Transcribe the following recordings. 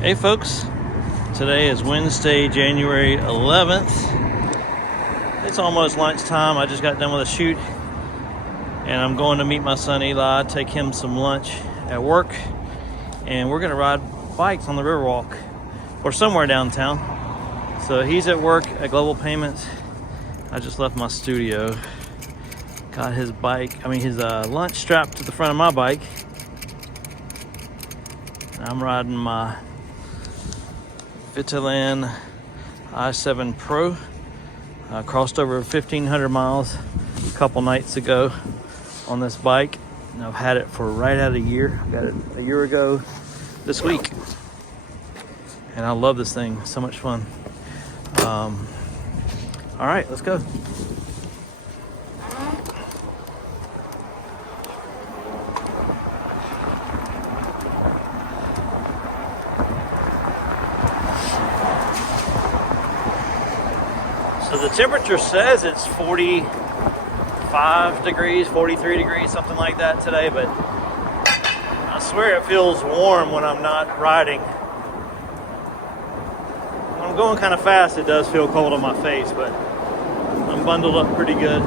Hey folks, today is Wednesday, January 11th. It's almost lunchtime. I just got done with a shoot and I'm going to meet my son Eli, take him some lunch at work, and we're going to ride bikes on the Riverwalk or somewhere downtown. So he's at work at Global Payments. I just left my studio. Got his his lunch strapped to the front of my bike. I'm riding my Vitilan i7 Pro. I crossed over 1,500 miles a couple nights ago on this bike, and I've had it for right at a year. I got it a year ago this week, and I love this thing. So much fun. All right, let's go. So the temperature says it's 45 degrees, 43 degrees, something like that today, but I swear it feels warm when I'm not riding. When I'm going kind of fast, it does feel cold on my face, but I'm bundled up pretty good.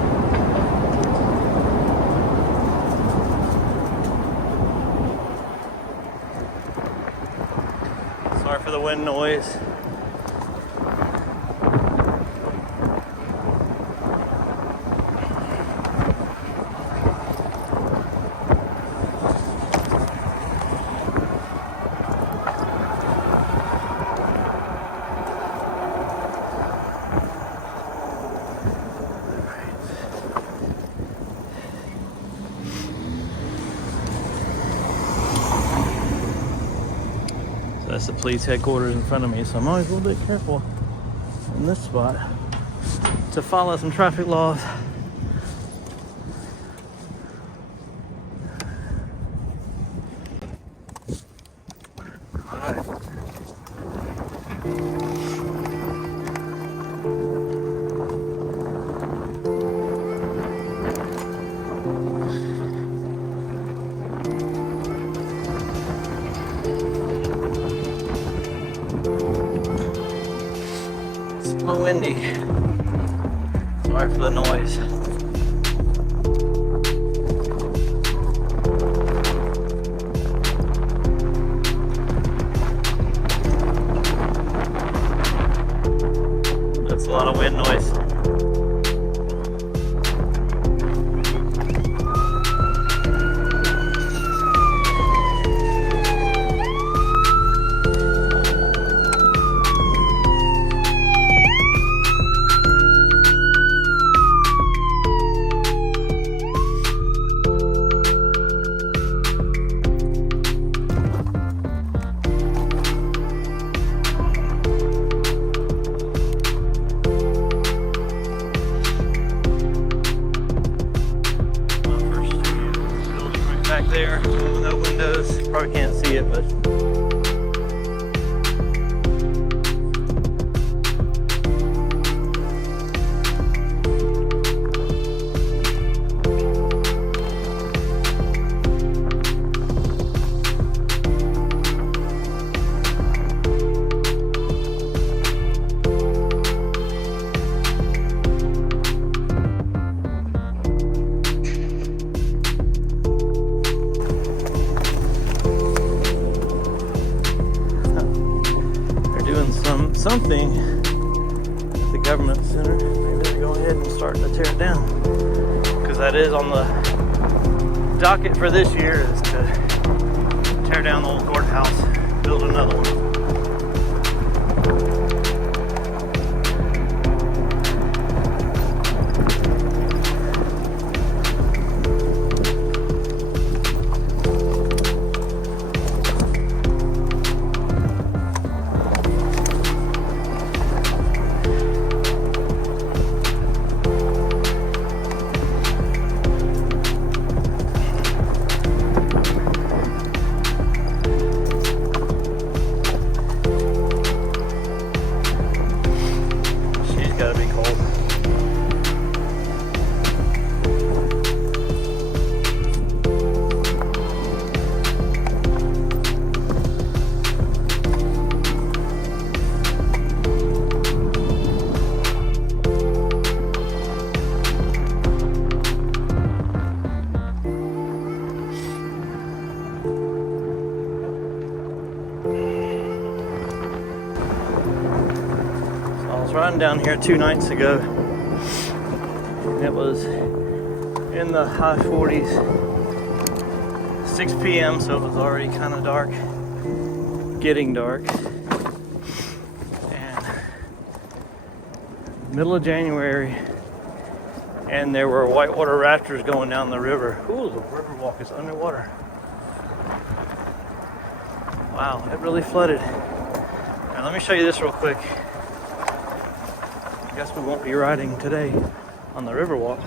Sorry for the wind noise. That's the police headquarters in front of me, so I'm always a little bit careful in this spot to follow some traffic laws. It's a little windy. Sorry for the noise. That's a lot of wind noise. Back there, no windows. Probably can't see it, but something at the government center. Maybe they're going ahead and starting to tear it down, because that is on the docket for this year, is to tear down the old courthouse, build another one. was riding down here 2 nights ago. It was in the high 40s, 6 p.m., so it was already kind of dark, getting dark. And middle of January, and there were whitewater rafters going down the river. Ooh, the Riverwalk is underwater. Wow, it really flooded. Now let me show you this real quick. I guess we won't be riding today on the Riverwalk.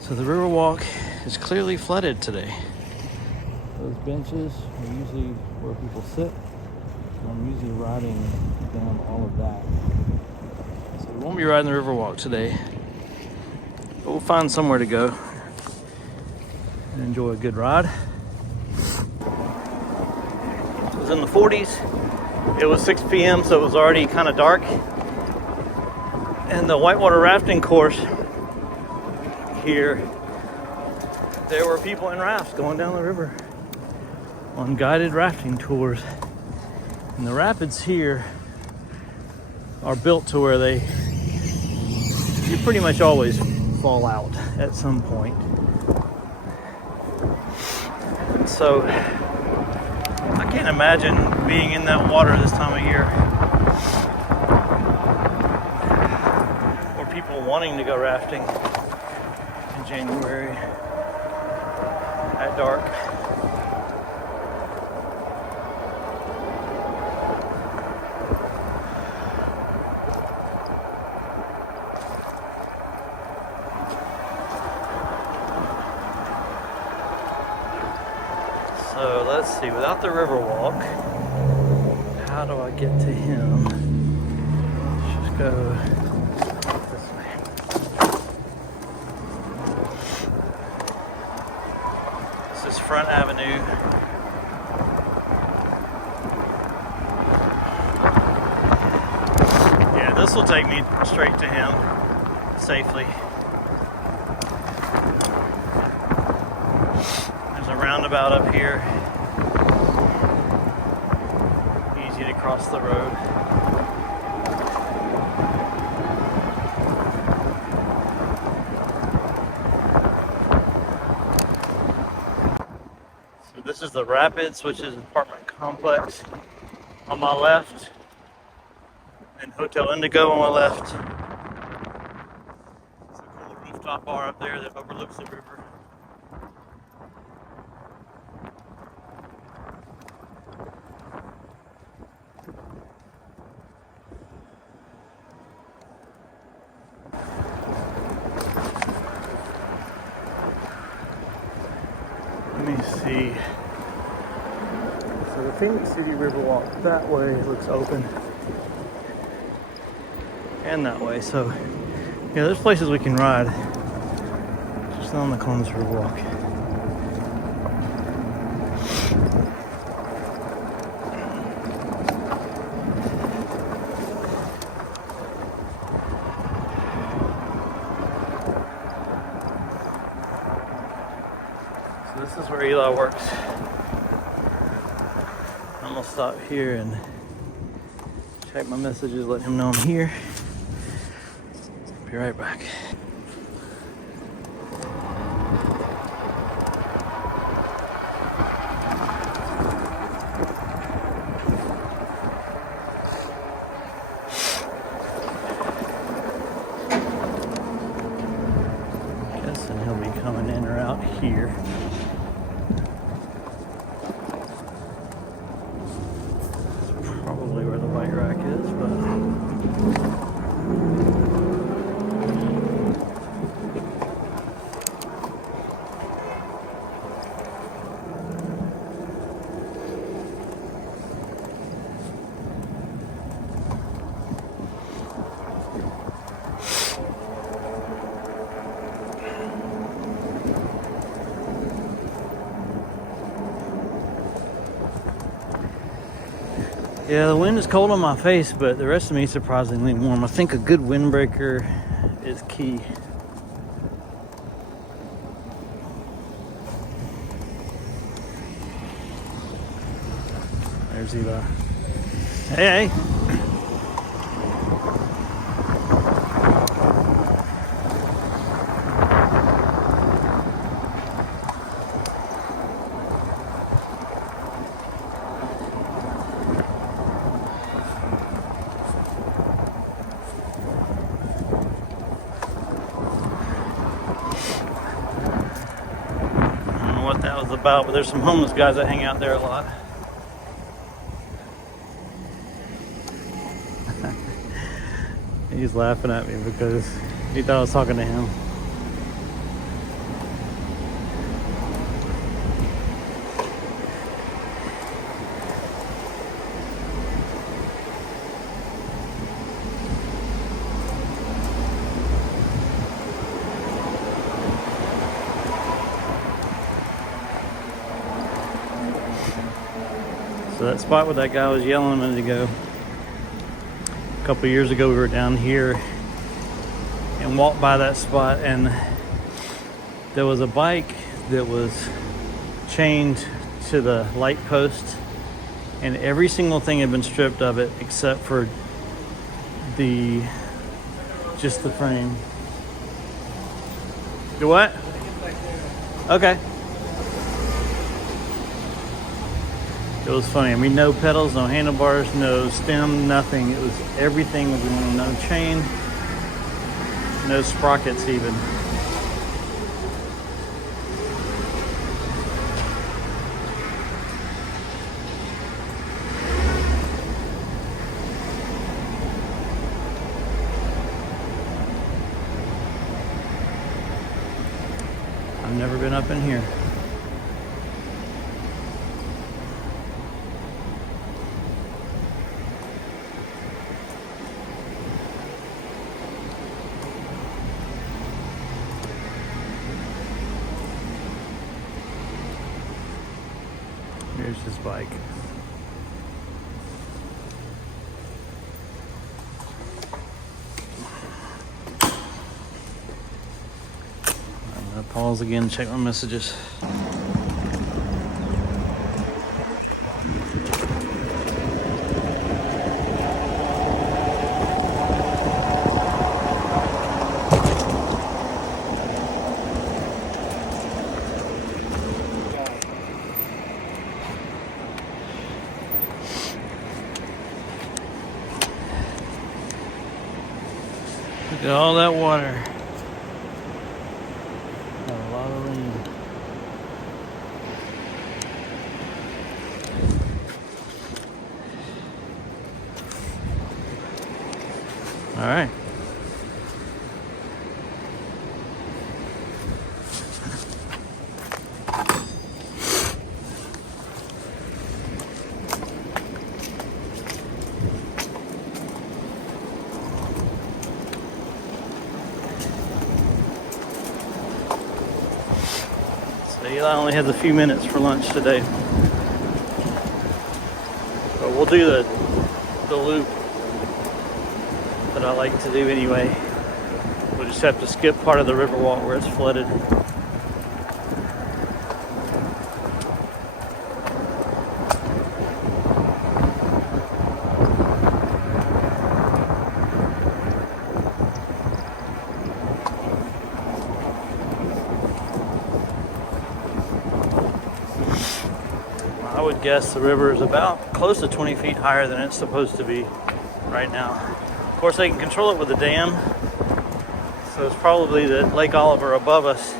So the Riverwalk is clearly flooded today. Those benches are usually where people sit. I'm usually riding down all of that. So we won't be riding the Riverwalk today. But we'll find somewhere to go and enjoy a good ride. It was in the 40s. It was 6 p.m., so it was already kind of dark. And the whitewater rafting course here, there were people in rafts going down the river on guided rafting tours. And the rapids here are built to where you pretty much always fall out at some point. So I can't imagine being in that water this time of year, or people wanting to go rafting in January at dark. So let's see, without the Riverwalk, how do I get to him? Let's just go this way. This is Front Avenue. Yeah, this will take me straight to him safely. Roundabout up here, easy to cross the road. So this is the Rapids, which is an apartment complex on my left, and Hotel Indigo on my left. It's a cool rooftop bar up there that overlooks the river. Let me see. So the Phenix City Riverwalk that way looks open, and that way. So yeah, there's places we can ride just on the Columbus Riverwalk. This is where Eli works. I'm gonna stop here and check my messages, let him know I'm here. Be right back. Guessing he'll be coming in or out here. Probably where the bike rack is, but yeah, the wind is cold on my face, but the rest of me is surprisingly warm. I think a good windbreaker is key. There's Eli. Hey, hey. What that was about, but there's some homeless guys that hang out there a lot. He's laughing at me because he thought I was talking to him. So that spot where that guy was yelling a minute ago, a couple of years ago we were down here and walked by that spot, and there was a bike that was chained to the light post, and every single thing had been stripped of it except for just the frame. Do what? Okay. It was funny. I mean, no pedals, no handlebars, no stem, nothing. It was everything was on, no chain, no sprockets even. I've never been up in here. Here's his bike. I'm gonna pause again, check my messages. Look at all that water. Got a lot of rain. All right. Eli only has a few minutes for lunch today, but we'll do the loop that I like to do anyway. We'll just have to skip part of the Riverwalk where it's flooded. I would guess the river is about close to 20 feet higher than it's supposed to be right now. Of course, they can control it with a dam, so it's probably that Lake Oliver above us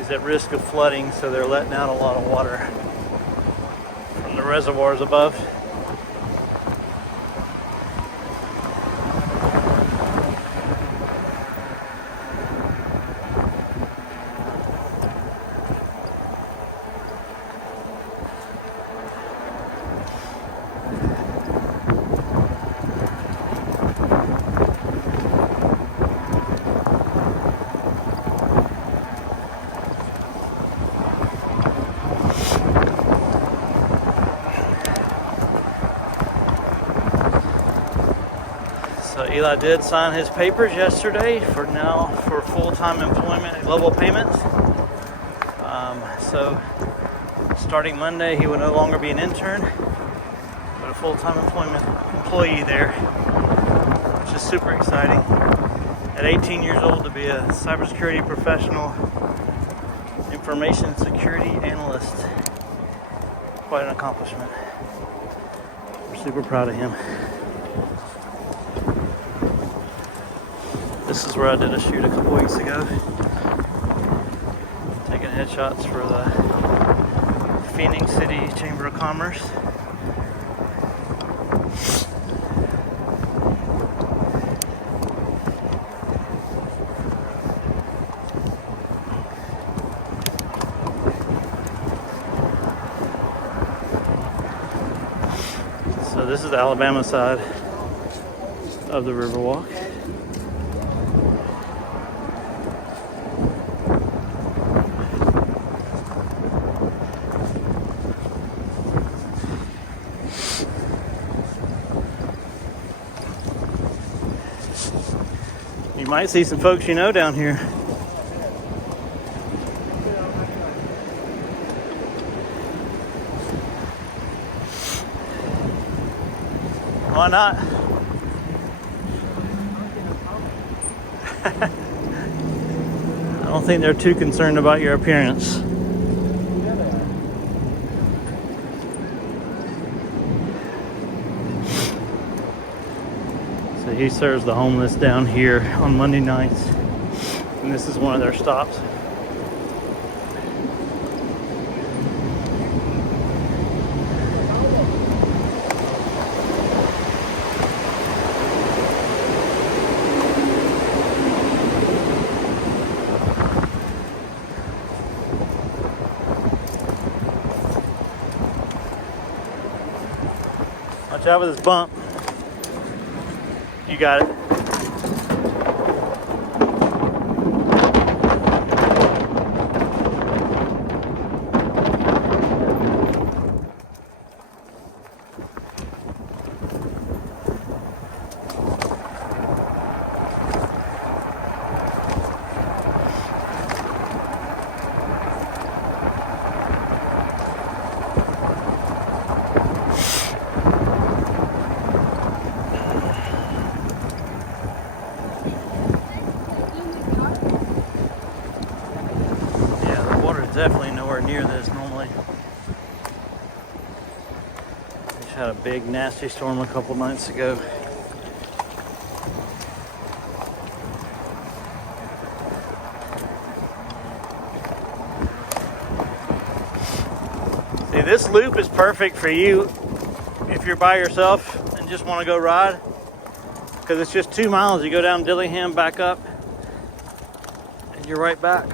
is at risk of flooding, so they're letting out a lot of water from the reservoirs above. So Eli did sign his papers yesterday for full-time employment at Global Payments. So Starting Monday, he will no longer be an intern, but a full-time employee there, which is super exciting. At 18 years old, to be a cybersecurity professional, information security analyst. Quite an accomplishment. We're super proud of him. This is where I did a shoot a couple weeks ago. Taking headshots for the Phenix City Chamber of Commerce. So this is the Alabama side of the Riverwalk. You might see some folks you know down here. Why not? I don't think they're too concerned about your appearance. So he serves the homeless down here on Monday nights, and this is one of their stops. Watch out with this bump. You got it. Definitely nowhere near this normally. Just had a big nasty storm a couple nights ago. See, this loop is perfect for you if you're by yourself and just want to go ride, because it's just 2 miles. You go down Dillingham, back up, and you're right back.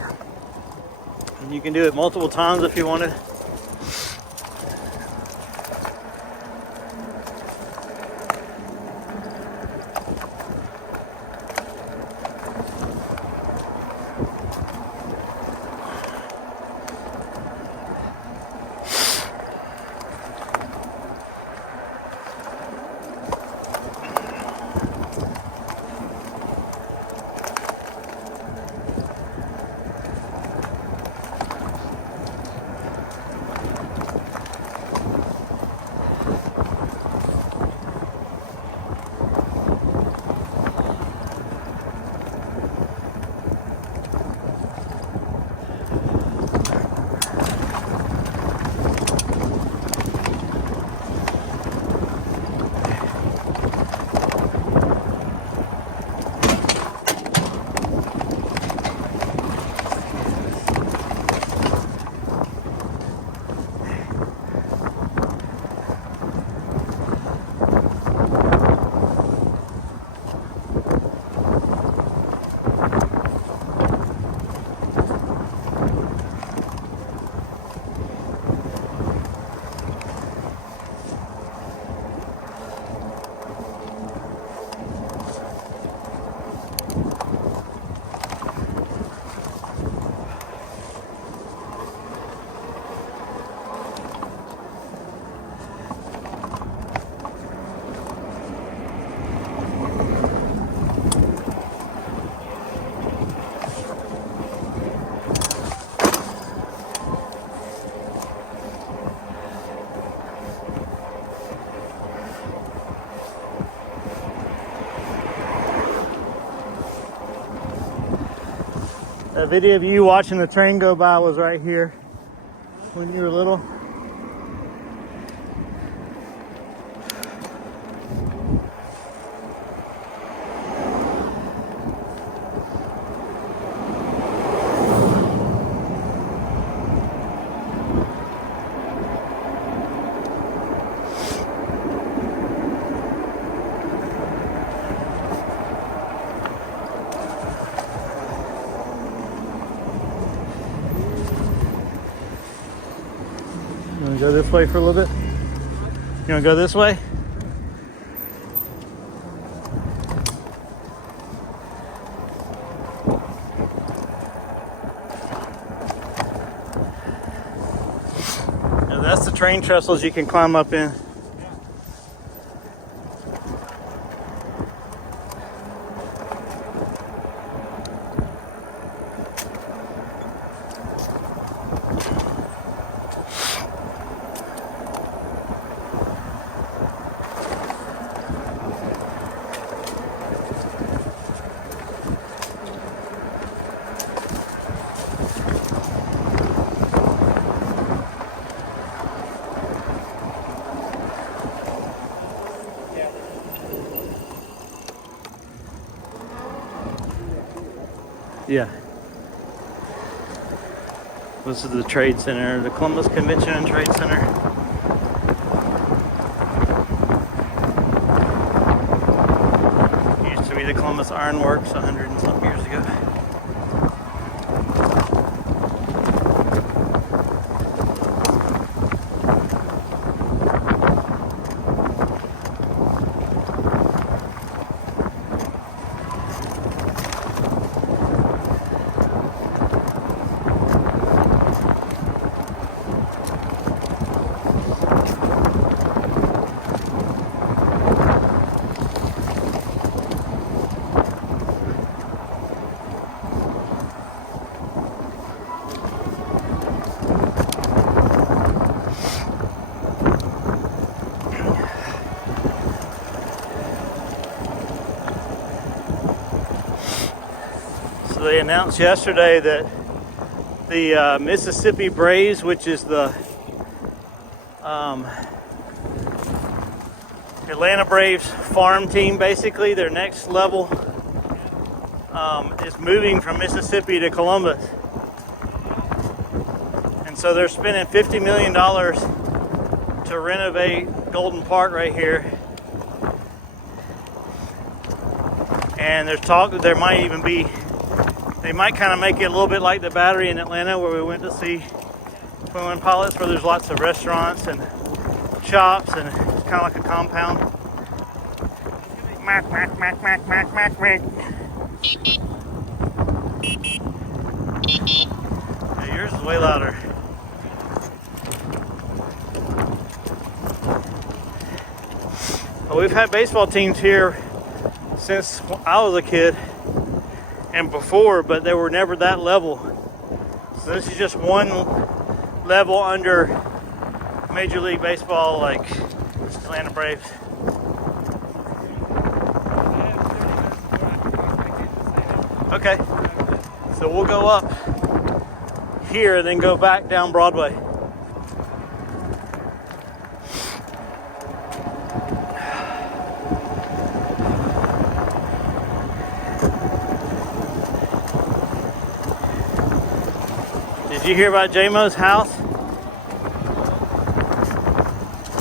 And you can do it multiple times if you wanted. That video of you watching the train go by was right here when you were little. You want to go this way for a little bit? You want to go this way? Now that's the train trestles you can climb up in. Yeah. This is the Trade Center, the Columbus Convention and Trade Center. Used to be the Columbus Iron Works 100 and something years ago. So they announced yesterday that the Mississippi Braves, which is the Atlanta Braves farm team, basically their next level, is moving from Mississippi to Columbus. And so they're spending $50 million to renovate Golden Park right here. And there's talk that there might even be, they might kind of make it a little bit like the Battery in Atlanta where we went to see Twin Pilots, where there's lots of restaurants and shops and it's kind of like a compound. Mac, mac, mac, mac, mac, mac, mac. Yeah, yours is way louder. Well, we've had baseball teams here since I was a kid and before, but they were never that level. So this is just one level under Major League Baseball, like Atlanta Braves. Okay, so we'll go up here and then go back down Broadway. Did you hear about J-Mo's house?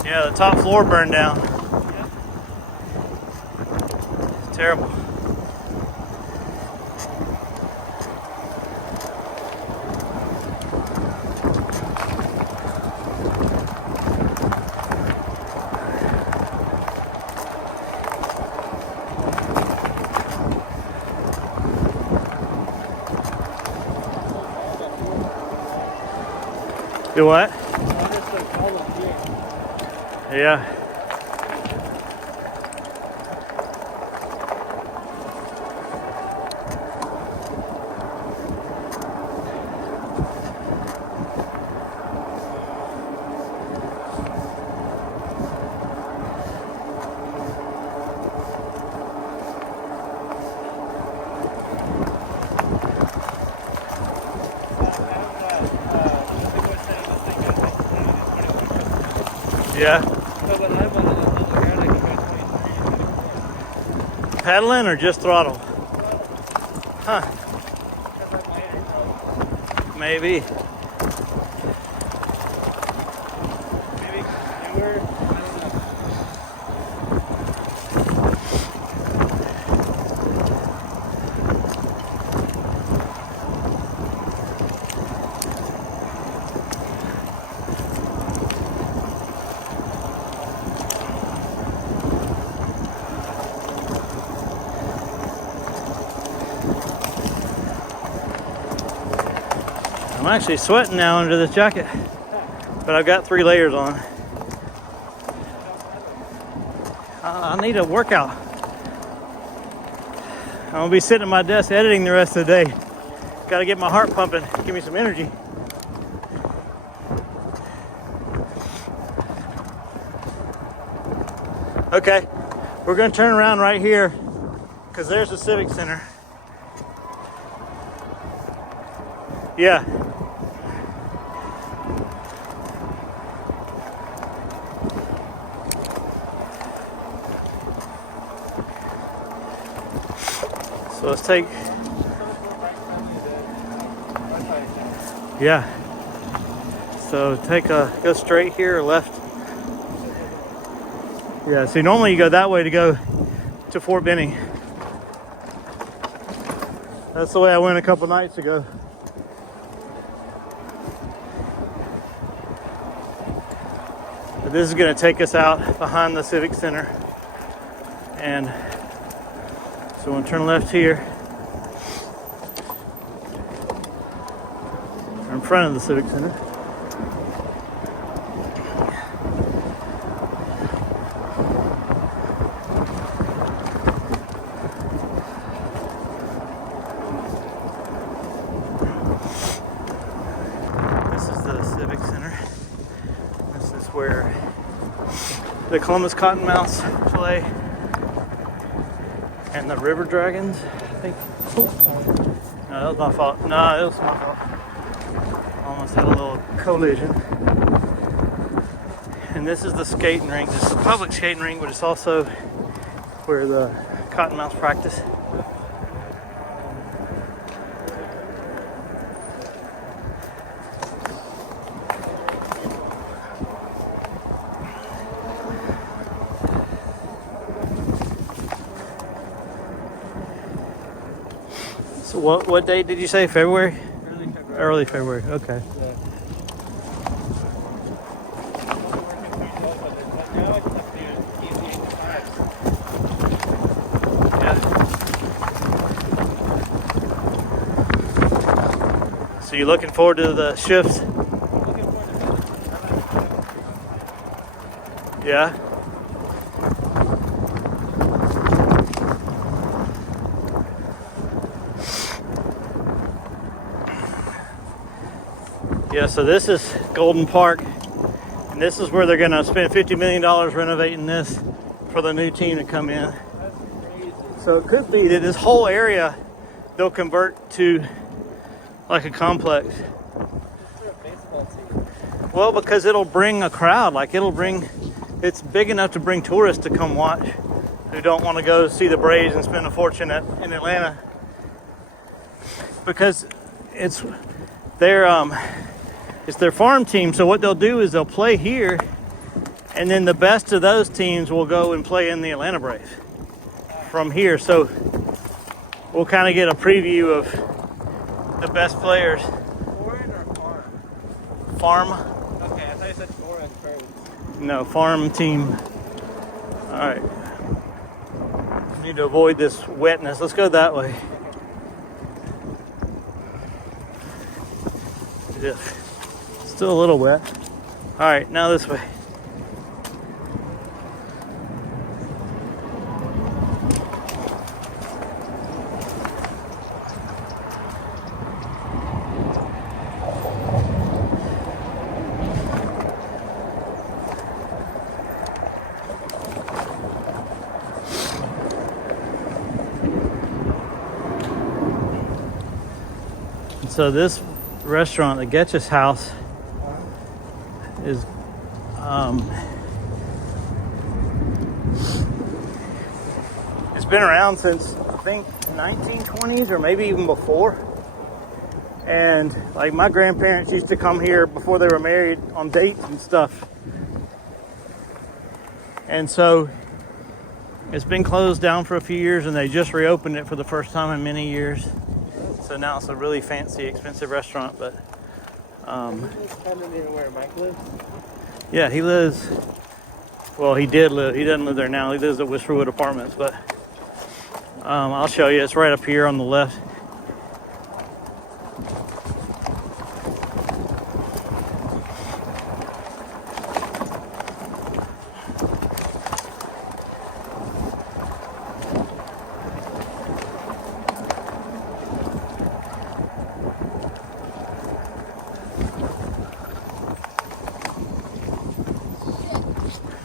Yeah, the top floor burned down. It's terrible. Do what? Yeah. Yeah. So when I'm on the ground, I can go 23. Paddling or just throttle? Huh. Maybe. Maybe newer. I don't know. I'm actually sweating now under this jacket, but I've got 3 layers on. I need a workout. I'm gonna be sitting at my desk editing the rest of the day. Gotta get my heart pumping, give me some energy. Okay, we're gonna turn around right here because there's the Civic Center. Yeah. So let's take, yeah. So go straight here or left. Yeah, see normally you go that way to go to Fort Benning. That's the way I went a couple nights ago. But this is gonna take us out behind the Civic Center. And so we're gonna turn left here. We're in front of the Civic Center. This is the Civic Center. This is where the Columbus Cottonmouths play. And the River Dragons, I think. No, that was my fault. No, it was my fault. Almost had a little collision. And this is the skating rink. This is a public skating rink, but it's also where the Cottonmouths practice. So what date did you say? February? Early February. Early February. Okay. Yeah. Now I can just do easy 8 to 5. Yeah. So you're looking forward to the shifts? I'm looking forward to it. Yeah. Yeah, so this is Golden Park, and this is where they're going to spend $50 million renovating this for the new team to come in. That's crazy. So it could be that this whole area they'll convert to like a complex. It's for a baseball team. Well, because it'll bring a crowd, it's big enough to bring tourists to come watch who don't want to go see the Braves and spend a fortune in Atlanta. Because it's their farm team, so what they'll do is they'll play here, and then the best of those teams will go and play in the Atlanta Braves from here. So we'll kind of get a preview of the best players. Foreign or farm? Farm? Okay, I thought you said foreign first. No, farm team. All right. Need to avoid this wetness. Let's go that way. Yeah. Still a little wet. All right, now this way. So this restaurant, the Getch's House, is been around since I think 1920s or maybe even before. And like my grandparents used to come here before they were married on dates and stuff. And so it's been closed down for a few years, and they just reopened it for the first time in many years. So now it's a really fancy, expensive restaurant. But Kind of near where Mike lives. yeah, he lives. Well, he did live. He doesn't live there now. He lives at Whisperwood Apartments. But I'll show you. It's right up here on the left.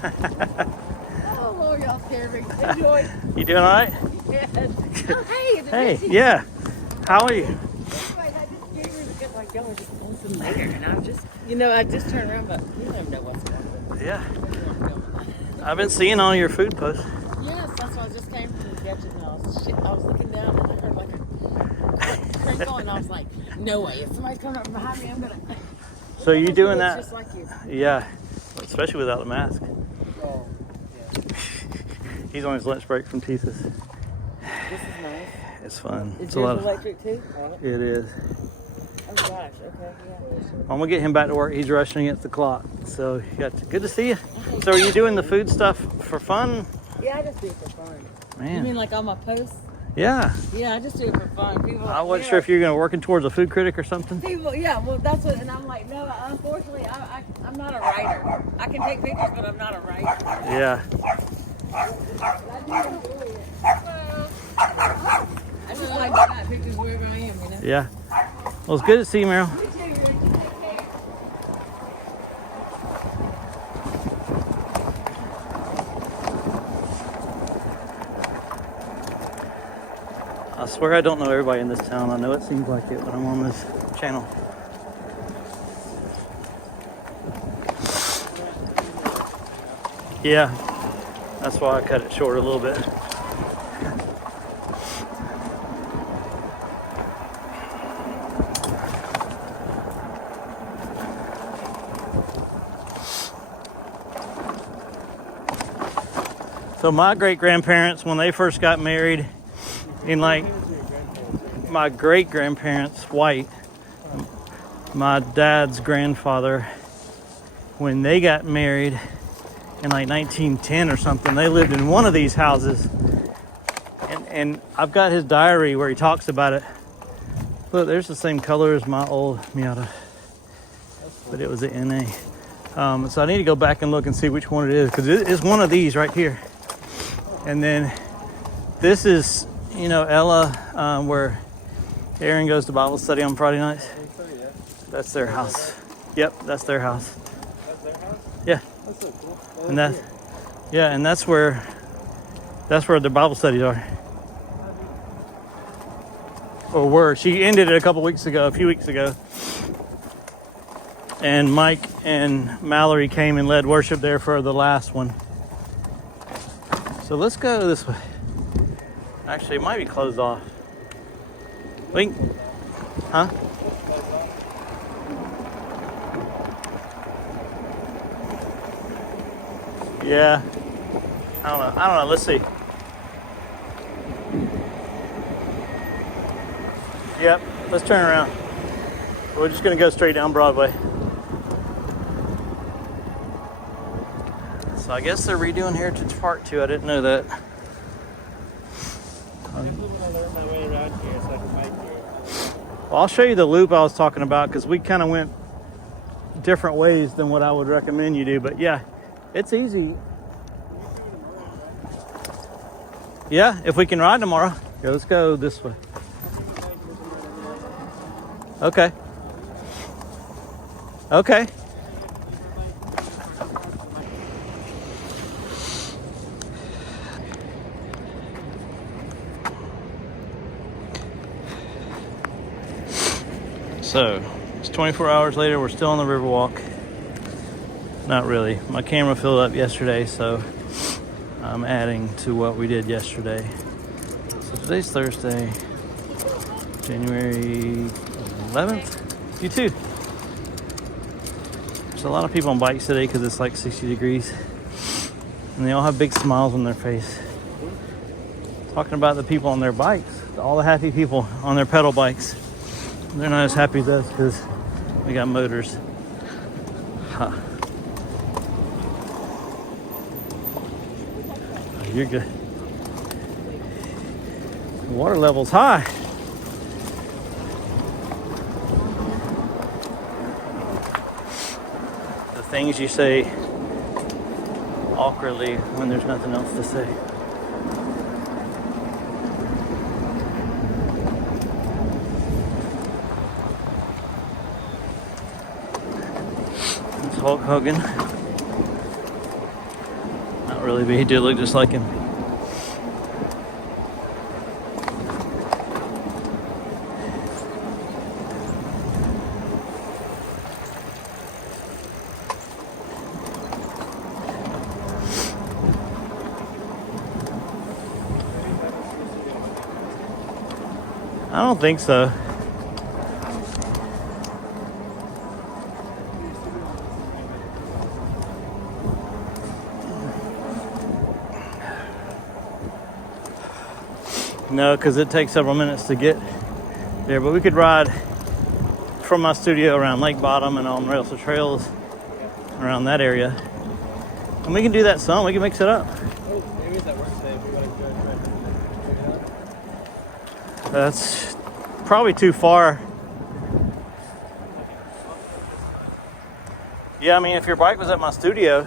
Oh, Lord, y'all scared me. Enjoy. You doing all right? Yes. Oh, hey, is it Hey, Ritchie? yeah. How are you? Anyway, I just gave her the good, like, y'all were just going some later, and I just, I just turned around, but you don't even know what's going on. Yeah. I've been seeing all your food posts. Yes, that's why I just came from the sketches, and I was looking down, and I heard, like, a crinkle, and I was like, no way. If somebody's coming up behind me, I'm going to... So you doing that? Just like you. Yeah. Especially without the mask. Oh, yeah. He's on his lunch break from TSYS. This is nice. It's fun. Is It's a yours lot of, electric, too? it is. Oh, gosh. Okay, yeah. I'm gonna get him back to work. He's rushing against the clock. So good to see you. So are you doing the food stuff for fun? Yeah, I just do it for fun. Man. You mean like on my posts? Yeah. Yeah, I just do it for fun. People, I wasn't sure if you were gonna working towards a food critic or something. People, yeah, well, that's what, and I'm like, no, unfortunately, I'm not a writer. I can take pictures, but I'm not a writer. Yeah. But I do enjoy it. I just like to take pictures wherever I am, Yeah. Well, it's good to see you, Meryl. You too, Ritchie. Take care. I swear I don't know everybody in this town. I know it seems like it, but I'm on this channel. Yeah, that's why I cut it short a little bit. So my great-grandparents, when they first got married, in like my great-grandparents, white, my dad's grandfather, when they got married in like 1910 or something, they lived in one of these houses. And I've got his diary where he talks about it. Look, there's the same color as my old Miata, but it was an NA. So I need to go back and look and see which one it is, because it is one of these right here. And then this is, Ella, where Aaron goes to Bible study on Friday nights. That's their house. Yep, that's their house. That's their house? Yeah. That's so cool. Well, And that's where the Bible studies are. Or were. She ended it a few weeks ago. And Mike and Mallory came and led worship there for the last one. So let's go this way. Actually, it might be closed off. Wink. Huh? Yeah. I don't know. Let's see. Yep. Let's turn around. We're just going to go straight down Broadway. So I guess they're redoing Heritage Park too. I didn't know that. I'm going to learn my way around here so I can bike here. Well, I'll show you the loop I was talking about, because we kind of went different ways than what I would recommend you do. But yeah, it's easy. Yeah, if we can ride tomorrow. Yeah, let's go this way. Okay. Okay. So, it's 24 hours later, we're still on the Riverwalk. Not really. My camera filled up yesterday, so I'm adding to what we did yesterday. Today's Thursday, January 11th. You too. There's a lot of people on bikes today because it's like 60 degrees. And they all have big smiles on their face. Talking about the people on their bikes, all the happy people on their pedal bikes. They're not as happy as us because we got motors. Huh. You're good. The water level's high. The things you say awkwardly when there's nothing else to say. It's Hulk Hogan. Not really, but he did look just like him. I don't think so. No, because it takes several minutes to get there, but we could ride from my studio around Lake Bottom and on Rails to Trails around that area. And we can do that some, we can mix it up. Oh, maybe that works today if we want to go check it out. That's probably too far. Yeah, I mean, if your bike was at my studio.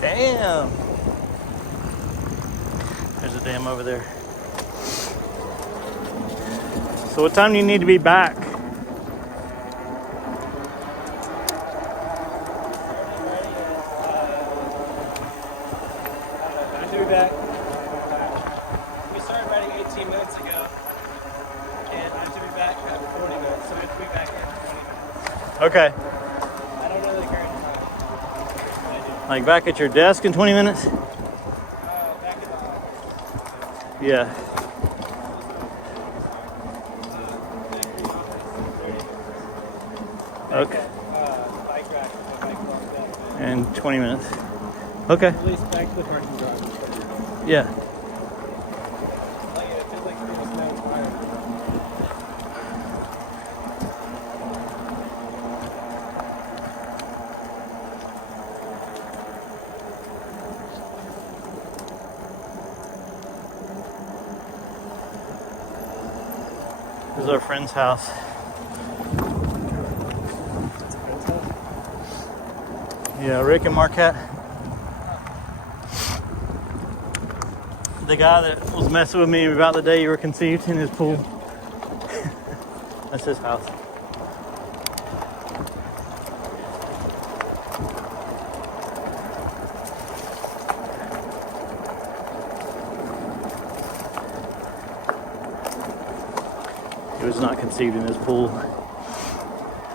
Damn. There's a dam over there. So what time do you need to be back? I should be back. We started riding 18 minutes ago, and I should be back at 40 minutes, so I have to be back here in 20 minutes. Okay. I don't know the current time. I do. Like back at your desk in 20 minutes? Back at the Yeah. Okay. bike rack with my bike locked up. In 20 minutes. Okay. At least back to the parking garage. Yeah. Like, it feels like we're just down fire. This is our friend's house. Yeah, Rick and Marquette. the guy that was messing with me about the day you were conceived in his pool. That's his house. He was not conceived in his pool,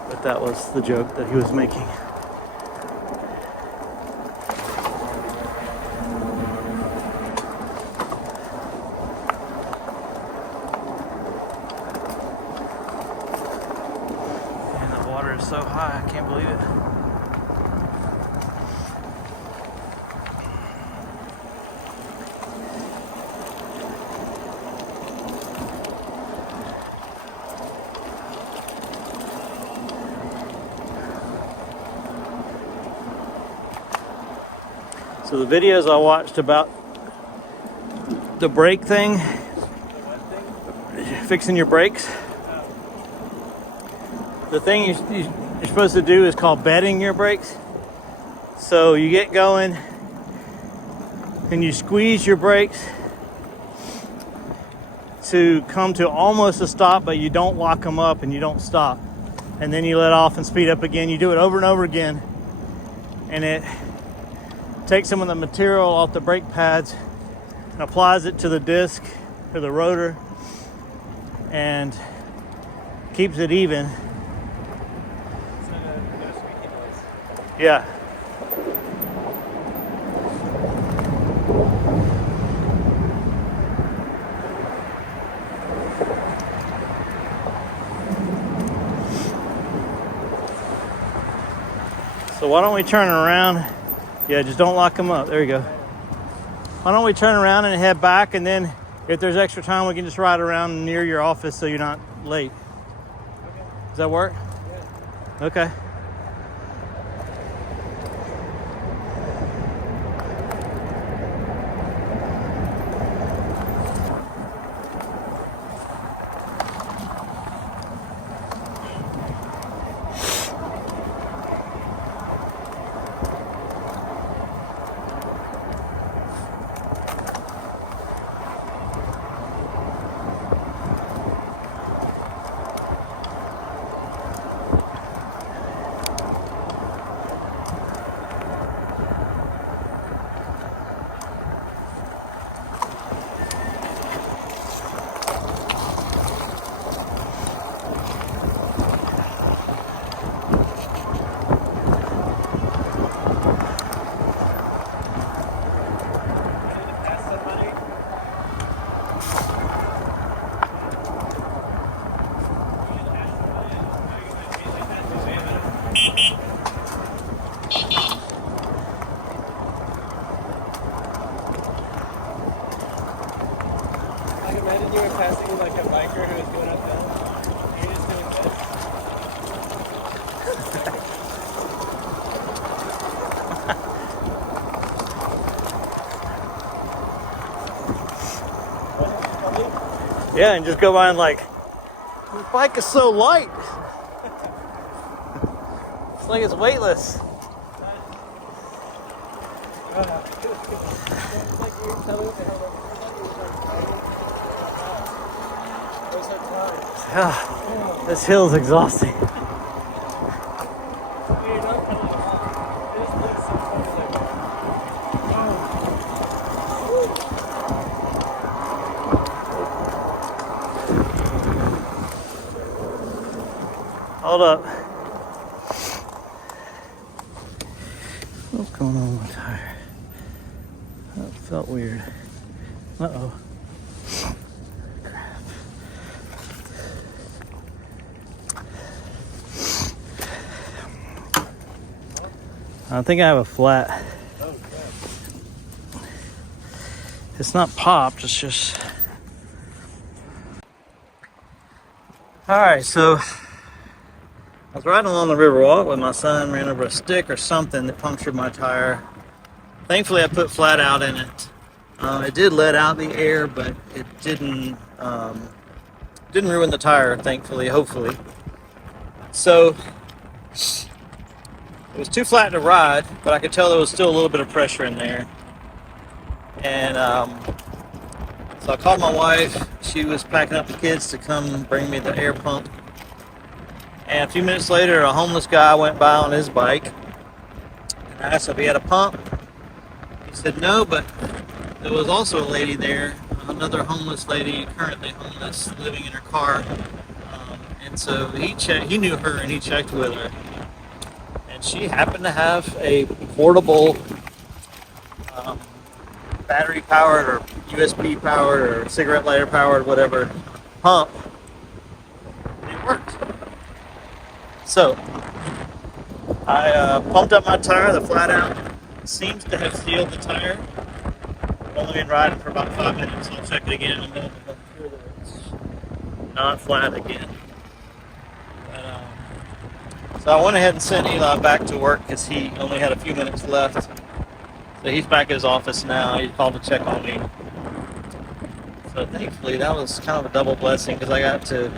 but that was the joke that he was making. And the water is so high, I can't believe it. So the videos I watched about the brake thing, fixing your brakes, the thing you're supposed to do is called bedding your brakes. So you get going and you squeeze your brakes to come to almost a stop, but you don't lock them up and you don't stop. And then you let off and speed up again. You do it over and over again, and it takes some of the material off the brake pads and applies it to the disc or the rotor and keeps it even. So no squeaky noise. Yeah. So why don't we turn around? Yeah, just don't lock them up. There you go. Why don't we turn around and head back, and then if there's extra time, we can just ride around near your office so you're not late. Okay. Does that work? Yeah. Okay. Like imagine you were passing like a biker who was going uphill. You're just doing this. Yeah, and just go by and like, this bike is so light. It's like it's weightless. Yeah, this hill is exhausting. Hold up. What's going on with my tire? That felt weird. Uh-oh. Crap. I think I have a flat. It's not popped, it's just... Alright, so I was riding along the Riverwalk with my son, ran over a stick or something that punctured my tire. Thankfully, I put flat out in it. It did let out the air, but it didn't ruin the tire, thankfully, hopefully. So it was too flat to ride, but I could tell there was still a little bit of pressure in there. And So I called my wife. She was packing up the kids to come bring me the air pump. And a few minutes later, a homeless guy went by on his bike. And I asked if he had a pump. He said no, but there was also a lady there, another homeless lady, currently homeless, living in her car. And so he knew her and he checked with her. And she happened to have a portable battery powered or USB powered or cigarette lighter powered, whatever, pump. And it worked. So I pumped up my tire, the flat out seems to have sealed the tire. I've only been riding for about 5 minutes. I'll check it again in a minute to make sure that it's not flat again. But, so I went ahead and sent Eli back to work because he only had a few minutes left. So he's back at his office now. He called to check on me. So thankfully that was kind of a double blessing because I got to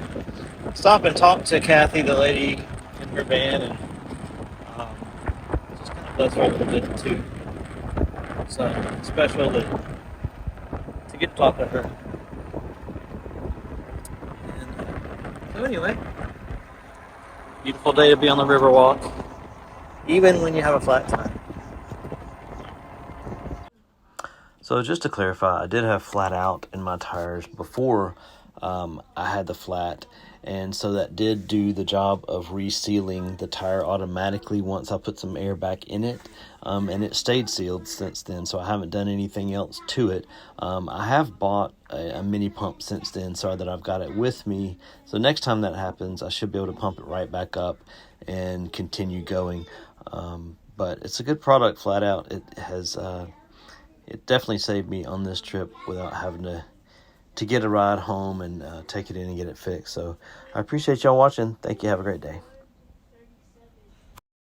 stop and talk to Kathy, the lady in her van, and just kind of bless her a little bit too. So it's special to get to talk to her. And, so anyway, beautiful day to be on the Riverwalk, even when you have a flat tire. So just to clarify, I did have flat out in my tires before I had the flat, and so that did do the job of resealing the tire automatically once I put some air back in it, and it stayed sealed since then, so I haven't done anything else to it. I have bought a mini pump since then, so that I've got it with me, so next time that happens I should be able to pump it right back up and continue going. But it's a good product, flat out. It has it definitely saved me on this trip without having to get a ride home and take it in and get it fixed. So I appreciate y'all watching. Thank you. Have a great day.